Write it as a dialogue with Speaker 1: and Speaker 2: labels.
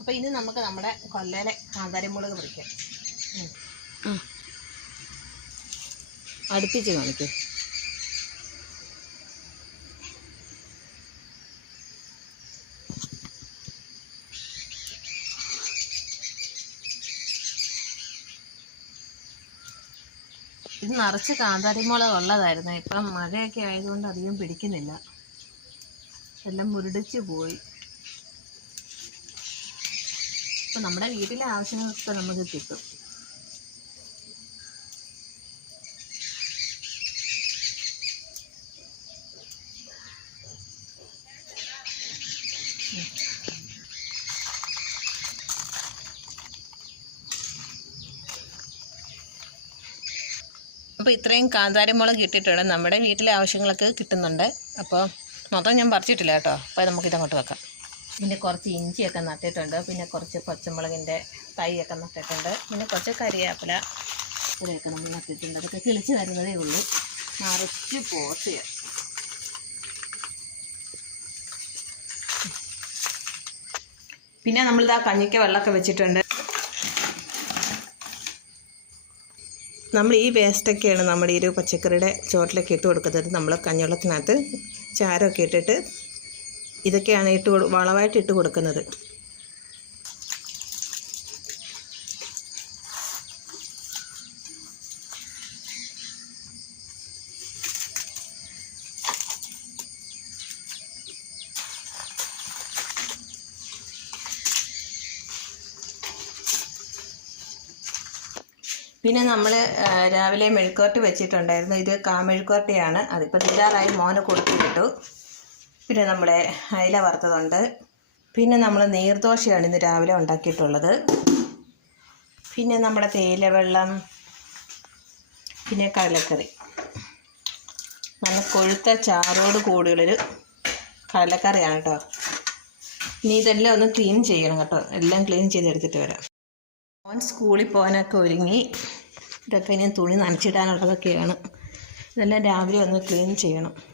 Speaker 1: അപ്പോൾ ഇനി നമുക്ക് നമ്മുടെ കൊല്ലയിലെ കാന്താരിമുളക് പറിക്കാം.
Speaker 2: അടുപ്പിച്ച് കാണിക്കും.
Speaker 1: ഇത് നിറച്ച് കാന്താരിമുളക് ഉള്ളതായിരുന്നു. ഇപ്പം മഴയൊക്കെ ആയതുകൊണ്ട് അധികം പിടിക്കുന്നില്ല. എല്ലാം മുരടിച്ച് പോയി. ഇപ്പം നമ്മുടെ വീട്ടിലെ ആവശ്യങ്ങൾക്ക് നമുക്ക് കിട്ടും. അപ്പോൾ ഇത്രയും കാന്താരിമുളക് കിട്ടിയിട്ടുണ്ട്. നമ്മുടെ വീട്ടിലെ ആവശ്യങ്ങളൊക്കെ കിട്ടുന്നുണ്ട്. അപ്പോൾ മൊത്തം ഞാൻ പറിച്ചിട്ടില്ല കേട്ടോ. അപ്പോൾ നമുക്കിതങ്ങോട്ട് വെക്കാം. പിന്നെ കുറച്ച് ഇഞ്ചിയൊക്കെ നട്ടിട്ടുണ്ട്. പിന്നെ കുറച്ച് പച്ചമുളകിന്റെ തൈയൊക്കെ നട്ടിട്ടുണ്ട്. പിന്നെ കുറച്ച് കരിയാപ്പില ഇത്രയൊക്കെ നമ്മൾ നട്ടിട്ടുണ്ട്. അതൊക്കെ കിളിച്ച് വരുന്നതേ ഉള്ളൂ. നിറച്ച് പോസിയ പിന്നെ നമ്മളിതാ കഞ്ഞിക്ക് വെള്ളമൊക്കെ വെച്ചിട്ടുണ്ട്. നമ്മൾ ഈ വേസ്റ്റൊക്കെയാണ് നമ്മുടെ ഈ ഒരു പച്ചക്കറിയുടെ ചോട്ടിലൊക്കെ ഇട്ട് കൊടുക്കുന്നത്. നമ്മൾ കഞ്ഞിവെള്ളത്തിനകത്ത് ചാരമൊക്കെ ഇട്ടിട്ട് ഇതൊക്കെയാണ് ഇട്ട് വളമായിട്ട് ഇട്ട് കൊടുക്കുന്നത്. പിന്നെ നമ്മൾ രാവിലെ മെഴുക്കുവരട്ടി വെച്ചിട്ടുണ്ടായിരുന്നു. ഇത് കാമെഴുക്കുവരട്ടിയാണ് അതിപ്പോൾ തീരാറായി മോന് കൊടുത്തു വിട്ടു പിന്നെ നമ്മുടെ അയില വറുത്തതുണ്ട്. പിന്നെ നമ്മൾ നീർദോശയാണ് ഇന്ന് രാവിലെ ഉണ്ടാക്കിയിട്ടുള്ളത്. പിന്നെ നമ്മുടെ തേയില വെള്ളം പിന്നെ കടലക്കറി. നല്ല കൊഴുത്ത ചാറോട് കൂടിയുള്ളൊരു കടലക്കറിയാണ് കേട്ടോ. ഇനി ഇതെല്ലാം ഒന്ന് ക്ലീൻ ചെയ്യണം കേട്ടോ. എല്ലാം ക്ലീൻ ചെയ്തെടുത്തിട്ട് വരാം. മോൻ സ്കൂളിൽ പോകാനൊക്കെ ഒരുങ്ങി. ഇതൊക്കെ ഇനി തുണി നനച്ചിടാനുള്ളതൊക്കെയാണ്. ഇതെല്ലാം രാവിലെ ഒന്ന് ക്ലീൻ ചെയ്യണം.